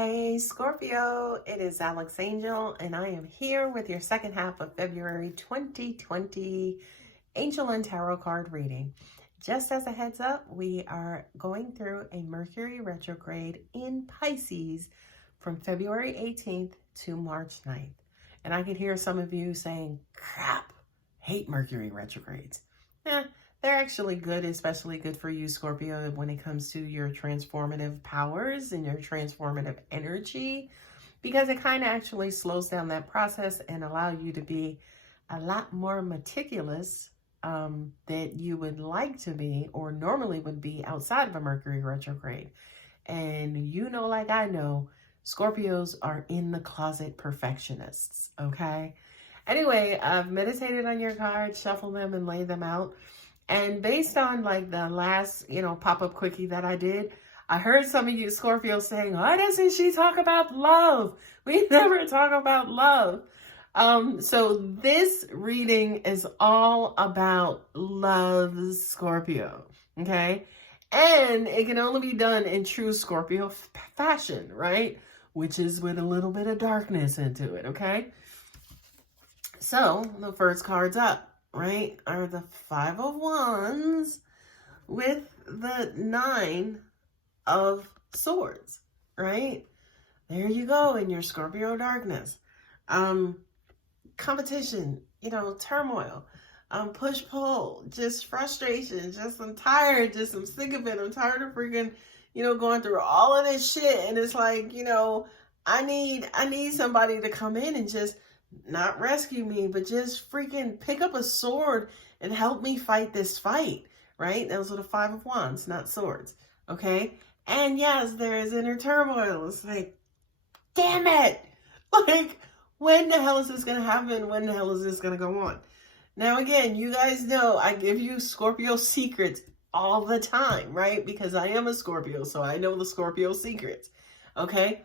Hey Scorpio, it is Alex Angel, and I am here with your second half of February 2020 Angel and Tarot card reading. Just as a heads up, we are going through a Mercury retrograde in Pisces from February 18th to March 9th. And I can hear some of you saying, crap, hate Mercury retrogrades. They're actually good, especially good for you, Scorpio, when it comes to your transformative powers and your transformative energy, because it kind of actually slows down that process and allow you to be a lot more meticulous that you would like to be or normally would be outside of a Mercury retrograde. And you know, like I know, Scorpios are in the closet perfectionists, okay? Anyway, I've meditated on your cards, shuffled them, and laid them out. And based on like the last, pop-up quickie that I did, I heard some of you Scorpios saying, why doesn't she talk about love? We never talk about love. So this reading is all about love, Scorpio, okay? And it can only be done in true Scorpio fashion, right? Which is with a little bit of darkness into it, okay? So the first card's up, right, are the Five of Wands with the Nine of Swords, right? There you go in your Scorpio darkness. Competition, turmoil, push-pull, just frustration, just I'm tired, just I'm sick of it. I'm tired of freaking, going through all of this shit. And it's like, I need somebody to come in and just not rescue me, but just freaking pick up a sword and help me fight this fight, right? Those are the Five of Wands, not swords, okay? And yes, there is inner turmoil. It's like, damn it! Like, when the hell is this going to happen? When the hell is this going to go on? Now, again, you guys know I give you Scorpio secrets all the time, right? Because I am a Scorpio, so I know the Scorpio secrets, okay?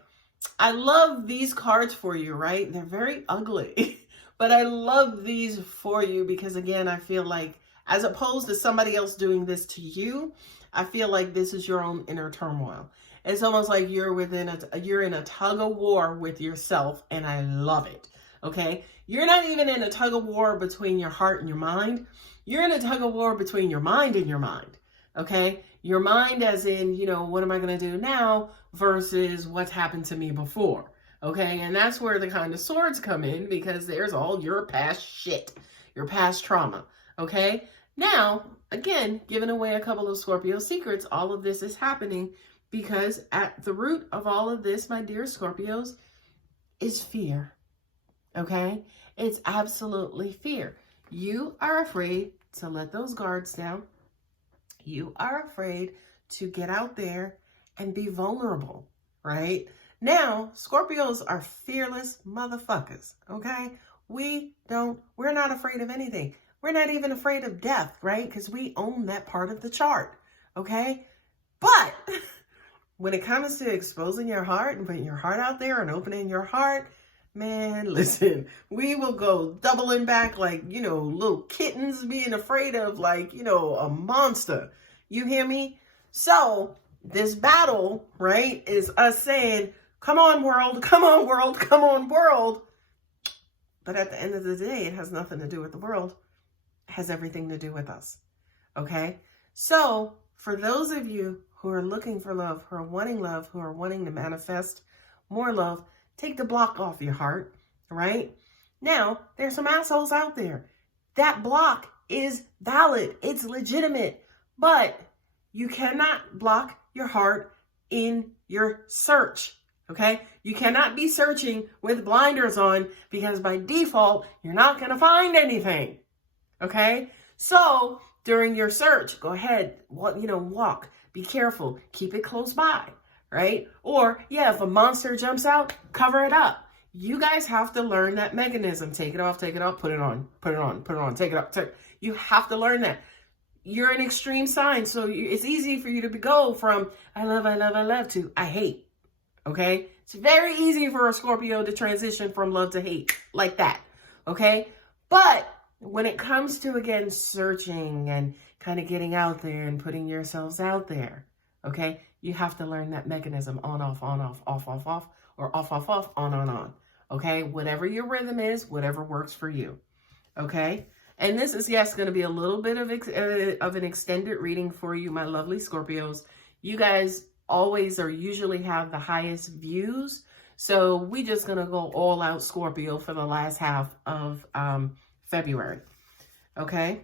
I love these cards for you, right? They're very ugly, but I love these for you because, again, I feel like as opposed to somebody else doing this to you, I feel like this is your own inner turmoil. It's almost like you're in a tug of war with yourself, and I love it, okay? You're not even in a tug of war between your heart and your mind. You're in a tug of war between your mind and your mind, okay? Your mind as in, what am I going to do now versus what's happened to me before, okay? And that's where the kind of swords come in because there's all your past shit, your past trauma, okay? Now, again, giving away a couple of Scorpio secrets, all of this is happening because at the root of all of this, my dear Scorpios, is fear, okay? It's absolutely fear. You are afraid to let those guards down. You are afraid to get out there and be vulnerable, right? Now, Scorpios are fearless motherfuckers, okay? We're not afraid of anything. We're not even afraid of death, right? Because we own that part of the chart, okay? But when it comes to exposing your heart and putting your heart out there and opening your heart, man, listen, we will go doubling back like, little kittens being afraid of like, a monster. You hear me? So this battle, right, is us saying, come on, world, come on, world, come on, world. But at the end of the day, it has nothing to do with the world. It has everything to do with us. Okay? So for those of you who are looking for love, who are wanting to manifest more love, take the block off your heart, right? Now, there's some assholes out there. That block is valid. It's legitimate. But you cannot block your heart in your search, okay? You cannot be searching with blinders on because by default, you're not going to find anything, okay? So during your search, go ahead, walk, be careful, keep it close by. Right? Or, if a monster jumps out, cover it up. You guys have to learn that mechanism. Take it off, put it on, put it on, take it off. You have to learn that. You're an extreme sign, so it's easy for you to go from I love to I hate. Okay? It's very easy for a Scorpio to transition from love to hate like that. Okay? But when it comes to, again, searching and kind of getting out there and putting yourselves out there, okay? You have to learn that mechanism: on, off, or off, on. Okay, whatever your rhythm is, whatever works for you. Okay, and this is, yes, going to be a little bit of an extended reading for you, my lovely Scorpios. You guys always or usually have the highest views, so we just going to go all out Scorpio for the last half of February. Okay,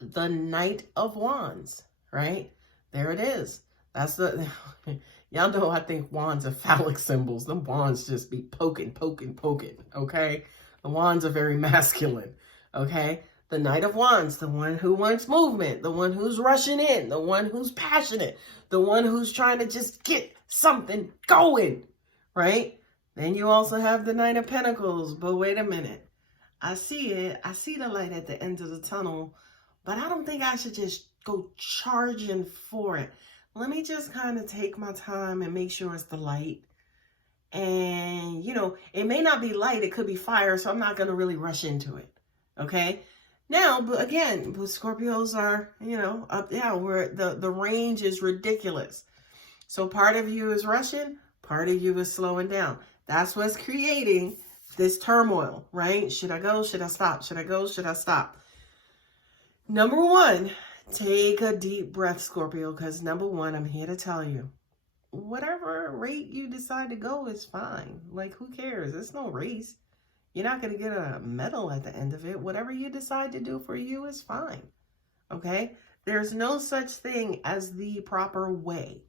the Knight of Wands, right? There it is. That's the, y'all know I think wands are phallic symbols. Them wands just be poking, okay? The wands are very masculine, okay? The Knight of Wands, the one who wants movement, the one who's rushing in, the one who's passionate, the one who's trying to just get something going, right? Then you also have the Knight of Pentacles, but wait a minute. I see it. I see the light at the end of the tunnel, but I don't think I should just go charging for it. Let me just kind of take my time and make sure it's the light. And, you know, it may not be light. It could be fire. So I'm not going to really rush into it. Okay. Now, but again, Scorpios are, you know, up there where the range is ridiculous. So part of you is rushing. Part of you is slowing down. That's what's creating this turmoil, right? Should I go? Should I stop? Should I go? Should I stop? Number one, take a deep breath, Scorpio, because number one, I'm here to tell you, whatever rate you decide to go is fine. Like, who cares? It's no race. You're not going to get a medal at the end of it. Whatever you decide to do for you is fine. Okay? There's no such thing as the proper way.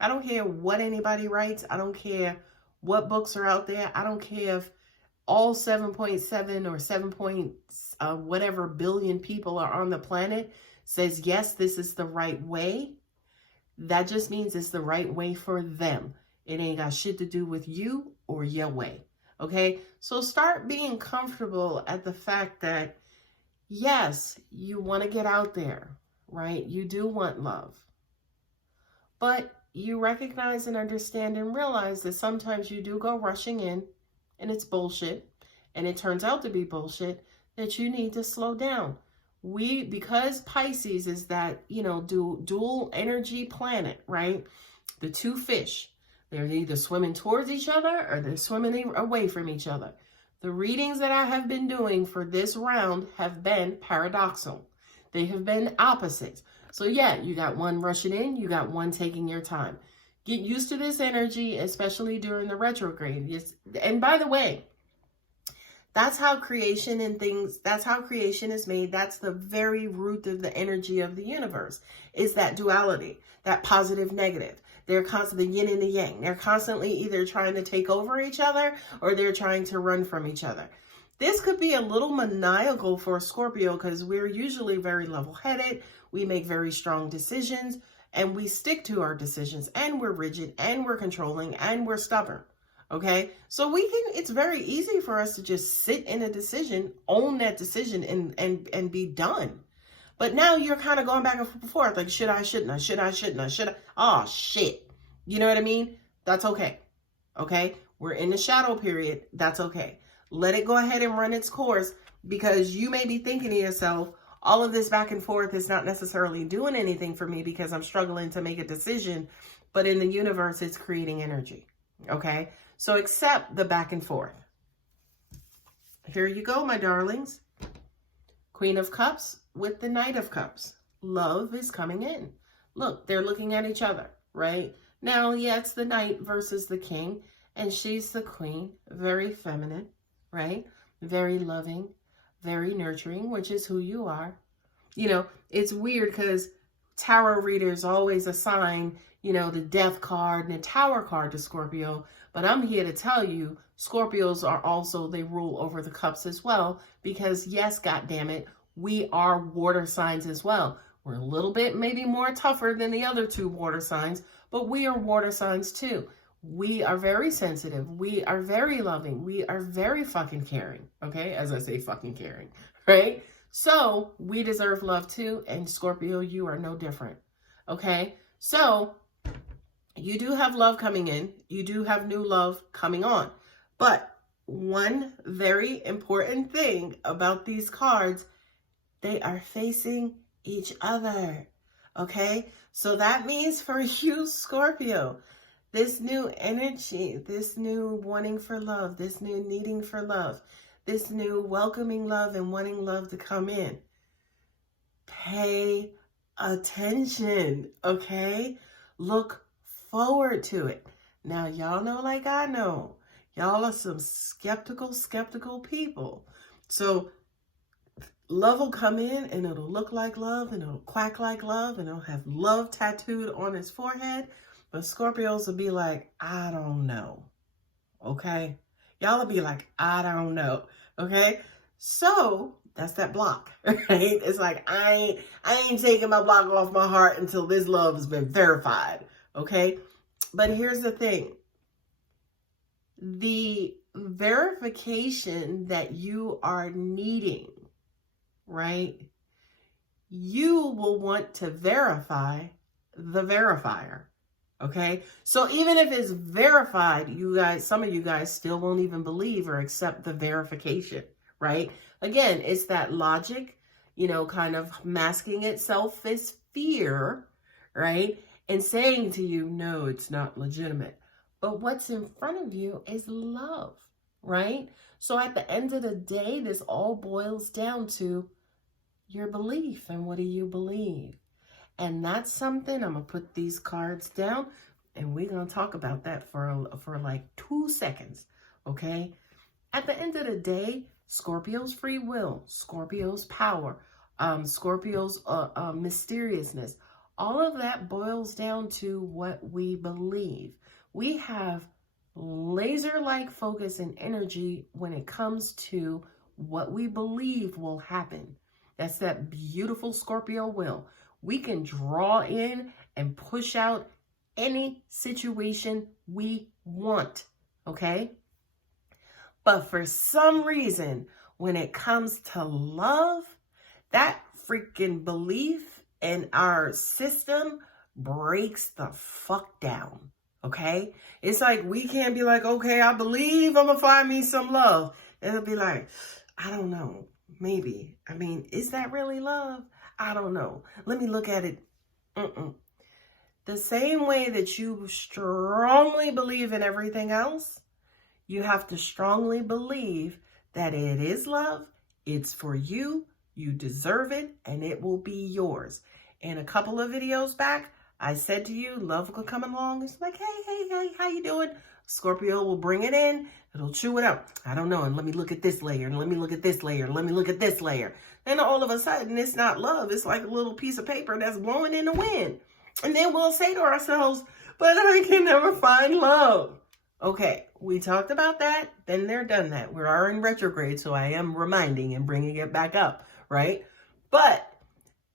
I don't care what anybody writes. I don't care what books are out there. I don't care if all 7.7 or 7 whatever billion people are on the planet says, yes, this is the right way. That just means it's the right way for them. It ain't got shit to do with you or your way. Okay? So start being comfortable at the fact that, yes, you want to get out there, right? You do want love. But you recognize and understand and realize that sometimes you do go rushing in and it's bullshit, and it turns out to be bullshit, that you need to slow down. Because Pisces is that, you know, dual energy planet, right? The two fish, they're either swimming towards each other or they're swimming away from each other. The readings that I have been doing for this round have been paradoxical. They have been opposites. So yeah, you got one rushing in, you got one taking your time. Get used to this energy, especially during the retrograde. And by the way, that's how creation is made. That's the very root of the energy of the universe, is that duality, that positive, negative. They're constantly the yin and the yang. They're constantly either trying to take over each other or they're trying to run from each other. This could be a little maniacal for Scorpio because we're usually very level-headed. We make very strong decisions and we stick to our decisions, and we're rigid and we're controlling and we're stubborn. Okay, so it's very easy for us to just sit in a decision, own that decision, and be done. But now you're kind of going back and forth, like, should I, shouldn't I, should I, shouldn't I, should I? Oh, shit. You know what I mean? That's okay. Okay, we're in the shadow period. That's okay. Let it go ahead and run its course, because you may be thinking to yourself, all of this back and forth is not necessarily doing anything for me because I'm struggling to make a decision. But in the universe, it's creating energy. Okay, so accept the back and forth. Here you go, my darlings. Queen of Cups with the Knight of Cups. Love is coming in. Look, they're looking at each other, right? Now, yeah, it's the Knight versus the King, and she's the Queen. Very feminine, right? Very loving, very nurturing, which is who you are. You know, it's weird because tarot readers always assign, you know, the Death card and the Tower card to Scorpio. But I'm here to tell you, Scorpios are also, they rule over the cups as well. Because yes, goddammit, we are water signs as well. We're a little bit maybe more tougher than the other two water signs, but we are water signs too. We are very sensitive. We are very loving. We are very fucking caring. Okay, as I say, fucking caring, right? So we deserve love too. And Scorpio, you are no different. Okay, so you do have love coming in. You do have new love coming on. But one very important thing about these cards, they are facing each other. Okay, so that means for you, Scorpio, this new energy, this new wanting for love, this new needing for love, this new welcoming love and wanting love to come in. Pay attention, okay? Look forward to it. Now, y'all know like I know, y'all are some skeptical people. So love will come in and it'll look like love and it'll quack like love and it'll have love tattooed on his forehead. But Scorpios will be like, I don't know. Okay? Y'all will be like, I don't know. Okay? So that's that block, right? It's like, I ain't taking my block off my heart until this love has been verified. Okay? But here's the thing. The verification that you are needing, right? You will want to verify the verifier. Okay. So even if it's verified, you guys, some of you guys still won't even believe or accept the verification, right? Again, it's that logic, you know, kind of masking itself as fear, right? And saying to you, no, it's not legitimate. But what's in front of you is love, right? So at the end of the day, this all boils down to your belief. And what do you believe? And that's something, I'm going to put these cards down and we're going to talk about that for like 2 seconds, okay? At the end of the day, Scorpio's free will, Scorpio's power, Scorpio's mysteriousness, all of that boils down to what we believe. We have laser-like focus and energy when it comes to what we believe will happen. That's that beautiful Scorpio will. We can draw in and push out any situation we want, okay? But for some reason, when it comes to love, that freaking belief in our system breaks the fuck down, okay? It's like we can't be like, okay, I believe I'm gonna find me some love. It'll be like, I don't know, maybe. I mean, is that really love? I don't know. Let me look at it. The same way that you strongly believe in everything else, you have to strongly believe that it is love, it's for you, you deserve it, and it will be yours. In a couple of videos back, I said to you, love will come along. It's like, hey, how you doing? Scorpio will bring it in. It'll chew it up. I don't know. And let me look at this layer. And let me look at this layer. And let me look at this layer. Then all of a sudden, it's not love. It's like a little piece of paper that's blowing in the wind. And then we'll say to ourselves, but I can never find love. Okay, we talked about that. Then they're done that. We are in retrograde, so I am reminding and bringing it back up, right? But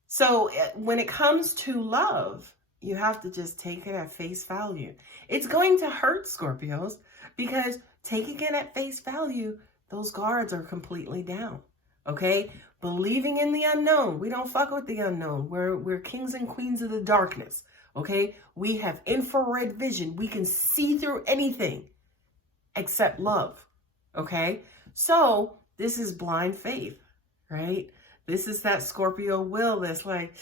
so when it comes to love, you have to just take it at face value. It's going to hurt, Scorpios, because taking it at face value, those guards are completely down, okay? Believing in the unknown. We don't fuck with the unknown. We're kings and queens of the darkness, okay? We have infrared vision. We can see through anything except love, okay? So this is blind faith, right? This is that Scorpio will that's like,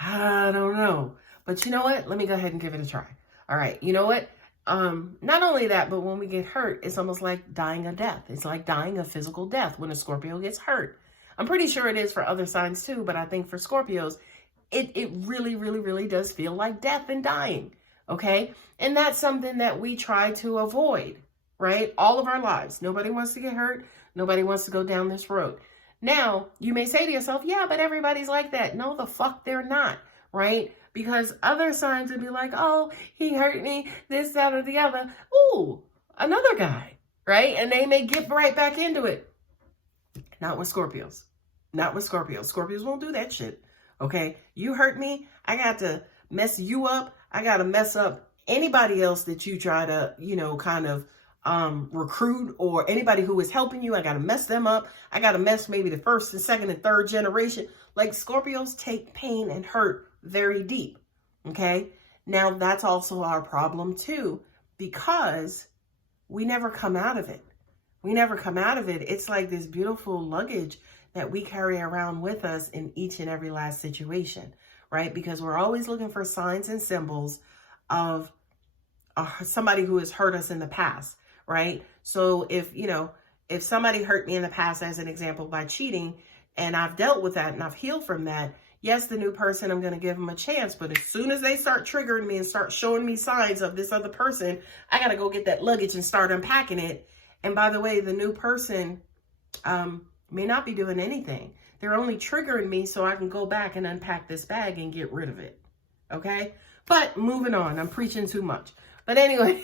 I don't know. But you know what? Let me go ahead and give it a try. All right. You know what? Not only that, but when we get hurt, it's almost like dying a death. It's like dying a physical death when a Scorpio gets hurt. I'm pretty sure it is for other signs too, but I think for Scorpios, it really does feel like death and dying. Okay. And that's something that we try to avoid, right? All of our lives. Nobody wants to get hurt. Nobody wants to go down this road. Now, you may say to yourself, yeah, but everybody's like that. No, the fuck they're not, right? Because other signs would be like, oh, he hurt me, this, that, or the other. Ooh, another guy, right? And they may get right back into it. Not with Scorpios. Not with Scorpios. Scorpios won't do that shit, okay? You hurt me, I got to mess you up. I got to mess up anybody else that you try to, you know, kind of recruit, or anybody who is helping you. I got to mess them up. I got to mess maybe the first and second and third generation. Like, Scorpios take pain and hurt very deep. Okay. Now that's also our problem too, because we never come out of it. We never come out of it. It's like this beautiful luggage that we carry around with us in each and every last situation, right? Because we're always looking for signs and symbols of somebody who has hurt us in the past, right? So if, you know, if somebody hurt me in the past, as an example, by cheating, and I've dealt with that and I've healed from that, yes, the new person, I'm going to give them a chance. But as soon as they start triggering me and start showing me signs of this other person, I got to go get that luggage and start unpacking it. And by the way, the new person may not be doing anything. They're only triggering me so I can go back and unpack this bag and get rid of it. Okay? But moving on, I'm preaching too much. But anyway,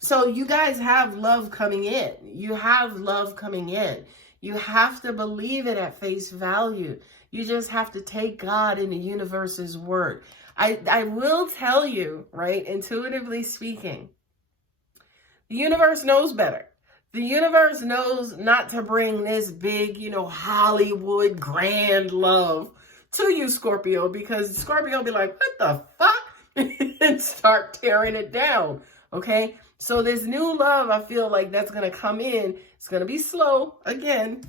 so you guys have love coming in. You have love coming in. You have to believe it at face value. You just have to take God and the universe's word. I will tell you, right, intuitively speaking, the universe knows better. The universe knows not to bring this big, you know, Hollywood grand love to you, Scorpio, because Scorpio will be like, what the fuck? And start tearing it down, okay? So this new love, I feel like that's going to come in. It's going to be slow. Again,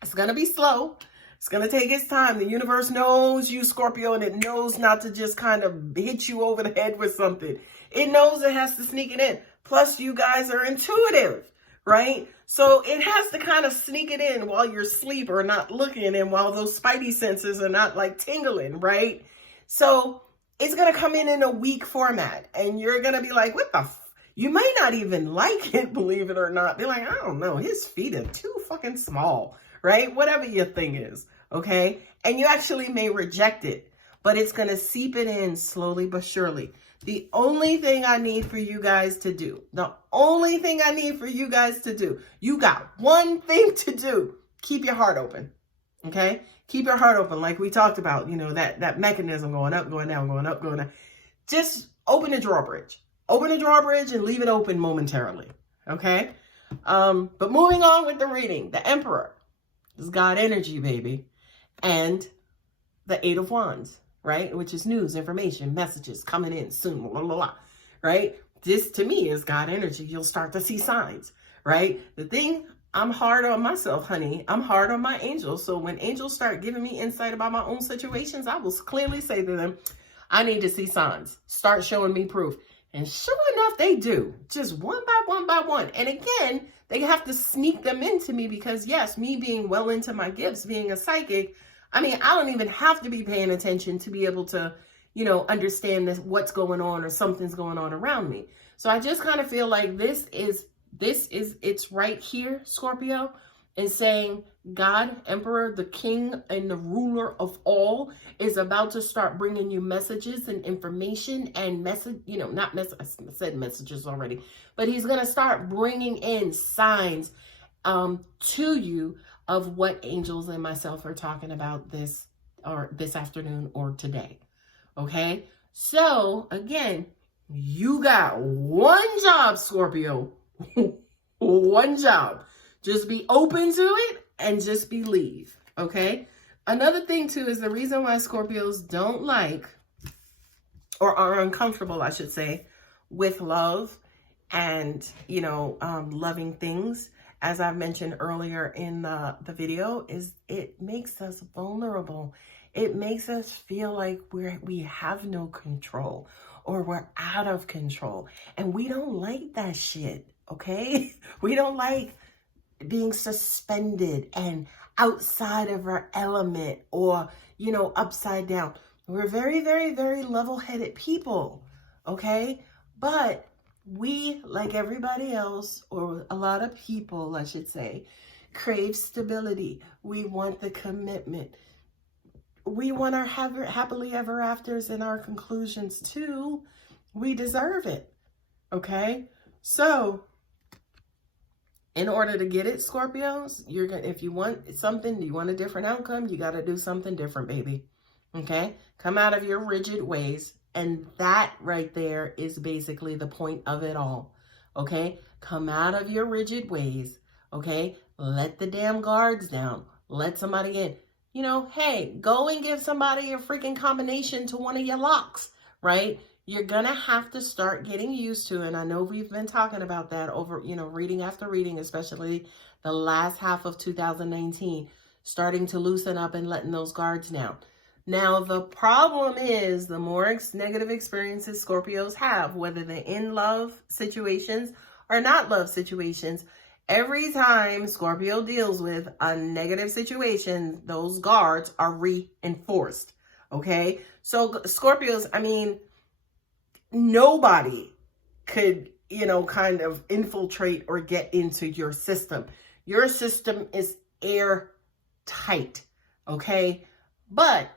it's going to be slow. It's going to take its time. The universe knows you, Scorpio, and it knows not to just kind of hit you over the head with something. It knows it has to sneak it in. Plus, you guys are intuitive, right? So it has to kind of sneak it in while you're asleep or not looking, and while those spidey senses are not like tingling, right? So it's going to come in a weak format, and you're going to be like, what the you may not even like it, believe it or not. Be like, I don't know, his feet are too fucking small, right? Whatever your thing is, okay? And you actually may reject it, but it's going to seep it in slowly but surely. The only thing I need for you guys to do, you got one thing to do. Keep your heart open, okay? Keep your heart open, like we talked about, you know, that mechanism going up, going down, going up, going down. Just open the drawbridge. Open the drawbridge and leave it open momentarily, okay? But moving on with the reading, the Emperor is God energy, baby, and the Eight of Wands, right? Which is news, information, messages coming in soon, blah, blah, blah, right? This, to me, is God energy. You'll start to see signs, right? The thing, I'm hard on myself, honey. I'm hard on my angels. So when angels start giving me insight about my own situations, I will clearly say to them, I need to see signs. Start showing me proof. And sure enough, they do. Just one by one by one. And again, they have to sneak them into me because, yes, me being well into my gifts, being a psychic, I mean, I don't even have to be paying attention to be able to, you know, understand this, what's going on or something's going on around me. So I just kind of feel like this is it's right here, Scorpio, and saying God, Emperor, the king and the ruler of all, is about to start bringing you messages and information and message, you know, not mess. I said messages already, but he's going to start bringing in signs to you of what angels and myself are talking about this afternoon or today. Okay. So again, you got one job, Scorpio, one job. Just be open to it and just believe, okay? Another thing, too, is the reason why Scorpios don't like, or are uncomfortable, I should say, with love and, you know, loving things, as I mentioned earlier in the video, is it makes us vulnerable. It makes us feel like we have no control or we're out of control. And we don't like that shit, okay? We don't like being suspended and outside of our element or, you know, upside down. We're very, very, very level-headed people, okay? But we, like everybody else, or a lot of people, I should say, crave stability. We want the commitment. We want our happily ever afters and our conclusions too. We deserve it, okay? So in order to get it, Scorpios, if you want something, you want a different outcome, you got to do something different, baby. Okay? Come out of your rigid ways. And that right there is basically the point of it all. Okay? Come out of your rigid ways. Okay? Let the damn guards down. Let somebody in. You know, hey, go and give somebody a freaking combination to one of your locks, right? You're going to have to start getting used to, and I know we've been talking about that over, you know, reading after reading, especially the last half of 2019. starting to loosen up and letting those guards down. Now, the problem is the more negative experiences Scorpios have, whether they're in love situations or not love situations, every time Scorpio deals with a negative situation, those guards are reinforced. Okay? So Scorpios, I mean, nobody could, kind of infiltrate or get into your system. Your system is airtight. Okay? But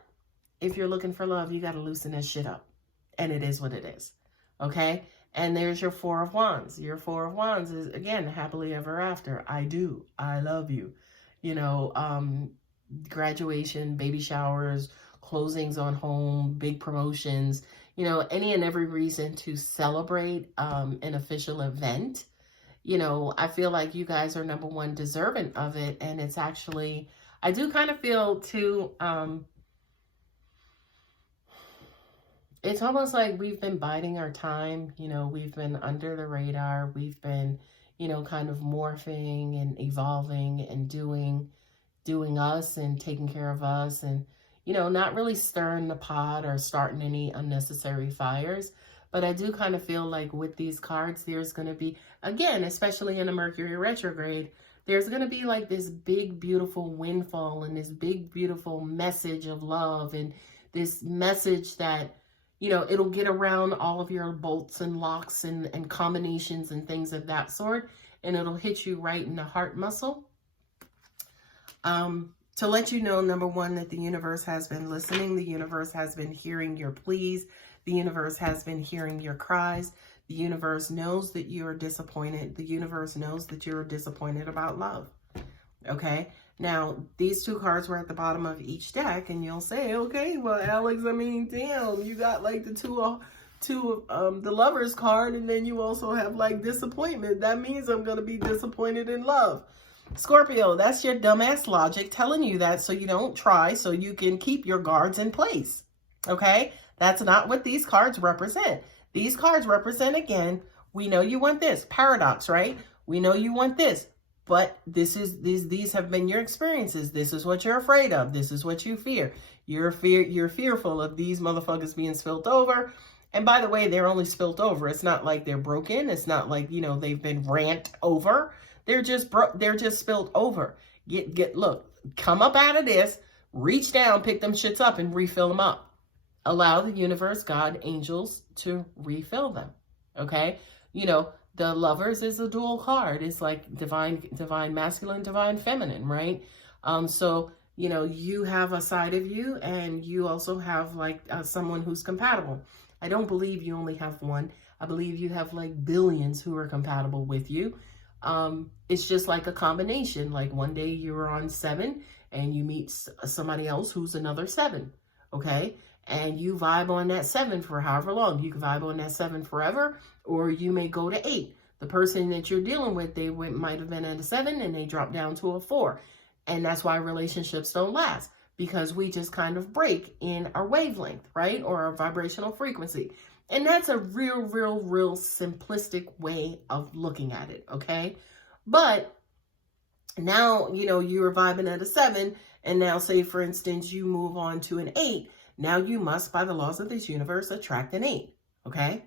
if you're looking for love, you got to loosen that shit up. And it is what it is. Okay? And there's your Four of Wands. Your Four of Wands is, again, happily ever after. I do. I love you. Graduation, baby showers, closings on home, big promotions, any and every reason to celebrate an official event. I feel like you guys are number one deserving of it. And it's actually, I do kind of feel too, it's almost like we've been biding our time. We've been under the radar. We've been, kind of morphing and evolving and doing us and taking care of us and, not really stirring the pot or starting any unnecessary fires. But I do kind of feel like with these cards, there's going to be, again, especially in a Mercury retrograde, there's going to be like this big, beautiful windfall and this big, beautiful message of love and this message that, it'll get around all of your bolts and locks and combinations and things of that sort. And it'll hit you right in the heart muscle. To let you know, number one, that the universe has been listening. The universe has been hearing your pleas. The universe has been hearing your cries. The universe knows that you are disappointed. The universe knows that you're disappointed about love. Okay? Now, these two cards were at the bottom of each deck, and you'll say, okay, well, Alex, I mean, damn, you got like the the Lovers card, and then you also have like disappointment. That means I'm going to be disappointed in love. Scorpio, that's your dumbass logic telling you that so you don't try, so you can keep your guards in place. Okay? That's not what these cards represent. These cards represent, again, we know you want this. Paradox, right? We know you want this. But these have been your experiences. This is what you're afraid of. This is what you fear. You're fearful of these motherfuckers being spilt over. And by the way, they're only spilt over. It's not like they're broken. It's not like, they've been rant over. They're just spilled over. Look, come up out of this, reach down, pick them shits up and refill them up. Allow the universe, God, angels to refill them. Okay? The Lovers is a dual card. It's like divine masculine, divine feminine, right? So, you have a side of you and you also have like someone who's compatible. I don't believe you only have one. I believe you have like billions who are compatible with you. It's just like a combination. Like one day you're on 7 and you meet somebody else who's another 7. Okay? And you vibe on that 7 for however long. You can vibe on that 7 forever, or you may go to 8. The person that you're dealing with, they might have been at a 7 and they dropped down to a 4. And that's why relationships don't last, because we just kind of break in our wavelength, right? Or our vibrational frequency. And that's a real simplistic way of looking at it, okay? But now, you're vibing at a 7, and now say, for instance, you move on to an 8. Now you must, by the laws of this universe, attract an 8, okay?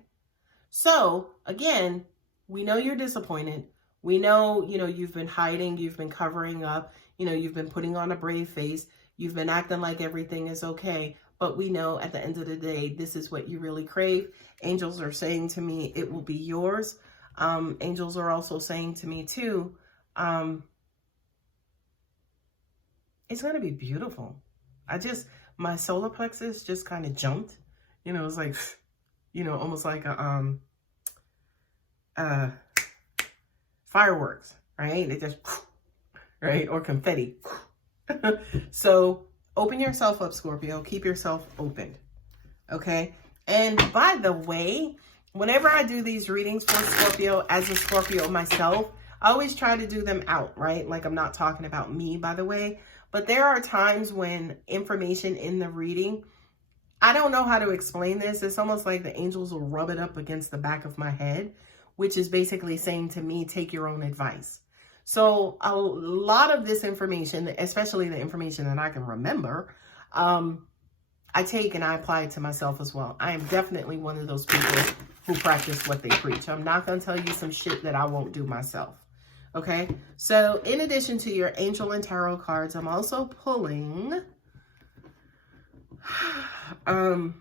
So, again, we know you're disappointed. We know, you've been hiding, you've been covering up, you've been putting on a brave face, you've been acting like everything is okay, but we know at the end of the day, this is what you really crave. Angels are saying to me, it will be yours. Angels are also saying to me too, it's going to be beautiful. My solar plexus just kind of jumped, it's like, almost like a, fireworks, right? It just, right? Or confetti. So open yourself up, Scorpio. Keep yourself open. Okay. And by the way, whenever I do these readings for Scorpio, as a Scorpio myself, I always try to do them out, right? Like I'm not talking about me, by the way. But there are times when information in the reading, I don't know how to explain this. It's almost like the angels will rub it up against the back of my head, which is basically saying to me, take your own advice. So a lot of this information, especially the information that I can remember, I take and I apply it to myself as well. I am definitely one of those people who practice what they preach. I'm not going to tell you some shit that I won't do myself. Okay, so in addition to your angel and tarot cards, I'm also pulling an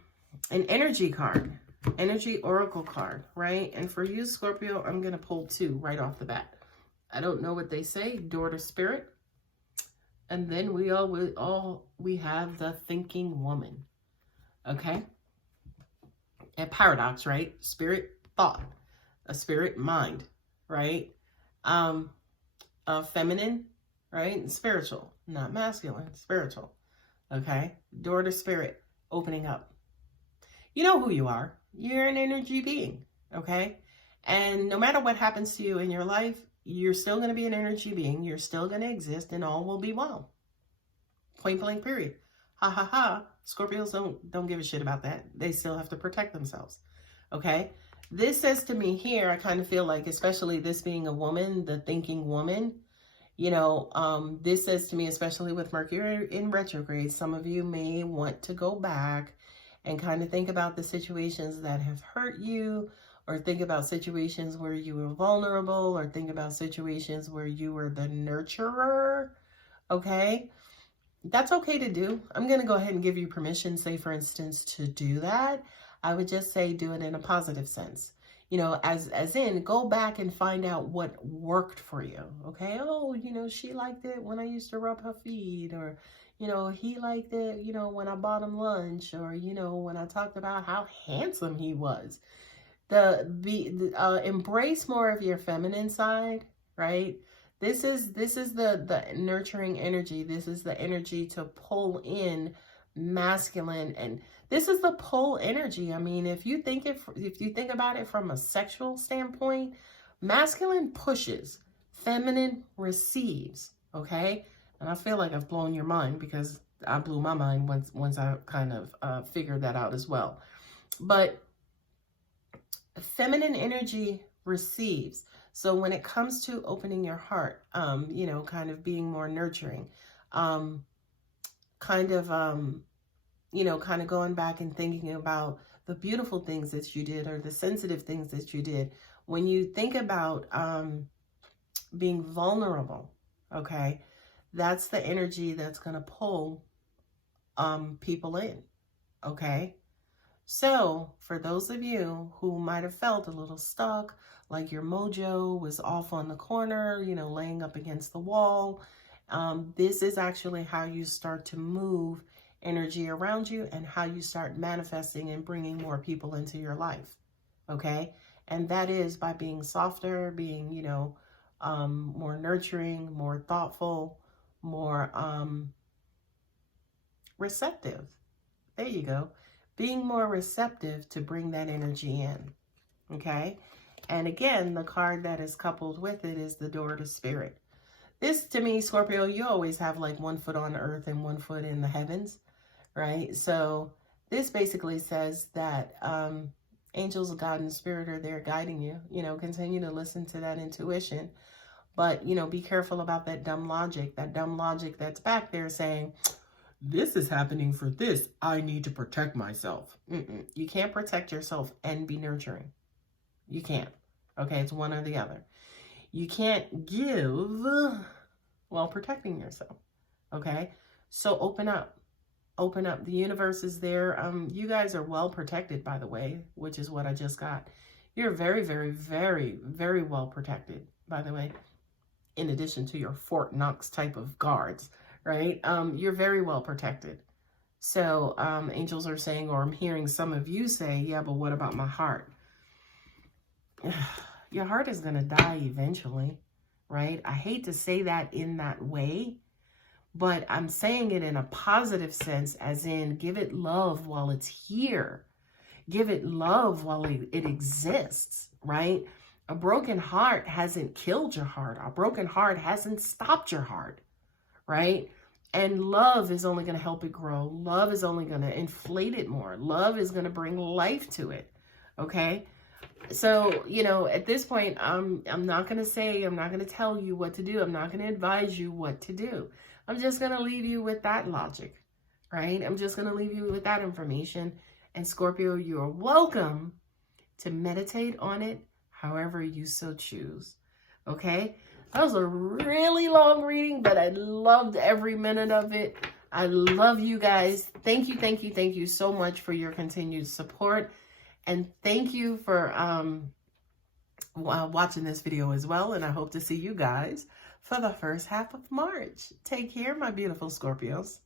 energy card, energy oracle card, right? And for you, Scorpio, I'm going to pull 2 right off the bat. I don't know what they say, door to spirit. And then we have the thinking woman. Okay? A paradox, right? Spirit thought, a spirit mind, right? Feminine, right? And spiritual, not masculine, spiritual. Okay? Door to spirit, opening up. You know who you are. You're an energy being. Okay? And no matter what happens to you in your life, you're still going to be an energy being. You're still going to exist and all will be well. Point blank, period. Ha ha ha. Scorpios don't give a shit about that. They still have to protect themselves. Okay? This says to me here, I kind of feel like, especially this being a woman, the thinking woman, you know, this says to me, especially with Mercury in retrograde, some of you may want to go back and kind of think about the situations that have hurt you, or think about situations where you were vulnerable, or think about situations where you were the nurturer, okay? That's okay to do. I'm going to go ahead and give you permission, say, for instance, to do that. I would just say do it in a positive sense. You know, as in, go back and find out what worked for you, okay? Oh, you know, she liked it when I used to rub her feet, or, you know, he liked it, you know, when I bought him lunch, or, you know, when I talked about how handsome he was. Embrace more of your feminine side, right? This is the nurturing energy. This is the energy to pull in masculine, and this is the pull energy. I mean, if you think about it from a sexual standpoint, masculine pushes, feminine receives, okay? And I feel like I've blown your mind, because I blew my mind once I kind of figured that out as well. But feminine energy receives. So when it comes to opening your heart, you know, kind of being more nurturing, you know, kind of going back and thinking about the beautiful things that you did, or the sensitive things that you did. When you think about being vulnerable, okay, that's the energy that's going to pull people in, okay? So for those of you who might have felt a little stuck, like your mojo was off on the corner, you know, laying up against the wall, this is actually how you start to move energy around you, and how you start manifesting and bringing more people into your life, okay? And that is by being softer, being, you know, more nurturing, more thoughtful, more receptive. There you go. Being more receptive to bring that energy in, okay? And again, the card that is coupled with it is the door to spirit. This, to me, Scorpio, you always have like one foot on earth and one foot in the heavens, right? So this basically says that angels of God and spirit are there guiding you. You know, continue to listen to that intuition. But, you know, be careful about that dumb logic that's back there saying, this is happening for this, I need to protect myself. You can't protect yourself and be nurturing. You can't. Okay, it's one or the other. You can't give while protecting yourself. Okay, so open up. Open up. The universe is there. You guys are well protected, by the way, which is what I just got. You're very, very, very, very well protected, by the way, in addition to your Fort Knox type of guards. Right? You're very well protected. So angels are saying, or I'm hearing some of you say, yeah, but what about my heart? Your heart is going to die eventually, right? I hate to say that in that way, but I'm saying it in a positive sense, as in give it love while it's here. Give it love while it exists, right? A broken heart hasn't killed your heart. A broken heart hasn't stopped your heart. Right? And love is only going to help it grow. Love is only going to inflate it more. Love is going to bring life to it. Okay? So, you know, at this point, I'm not going to say, I'm not going to tell you what to do. I'm not going to advise you what to do. I'm just going to leave you with that logic, right? I'm just going to leave you with that information. And Scorpio, you are welcome to meditate on it however you so choose. Okay? That was a really long reading, but I loved every minute of it. I love you guys. Thank you, thank you, thank you so much for your continued support. And thank you for watching this video as well. And I hope to see you guys for the first half of March. Take care, my beautiful Scorpios.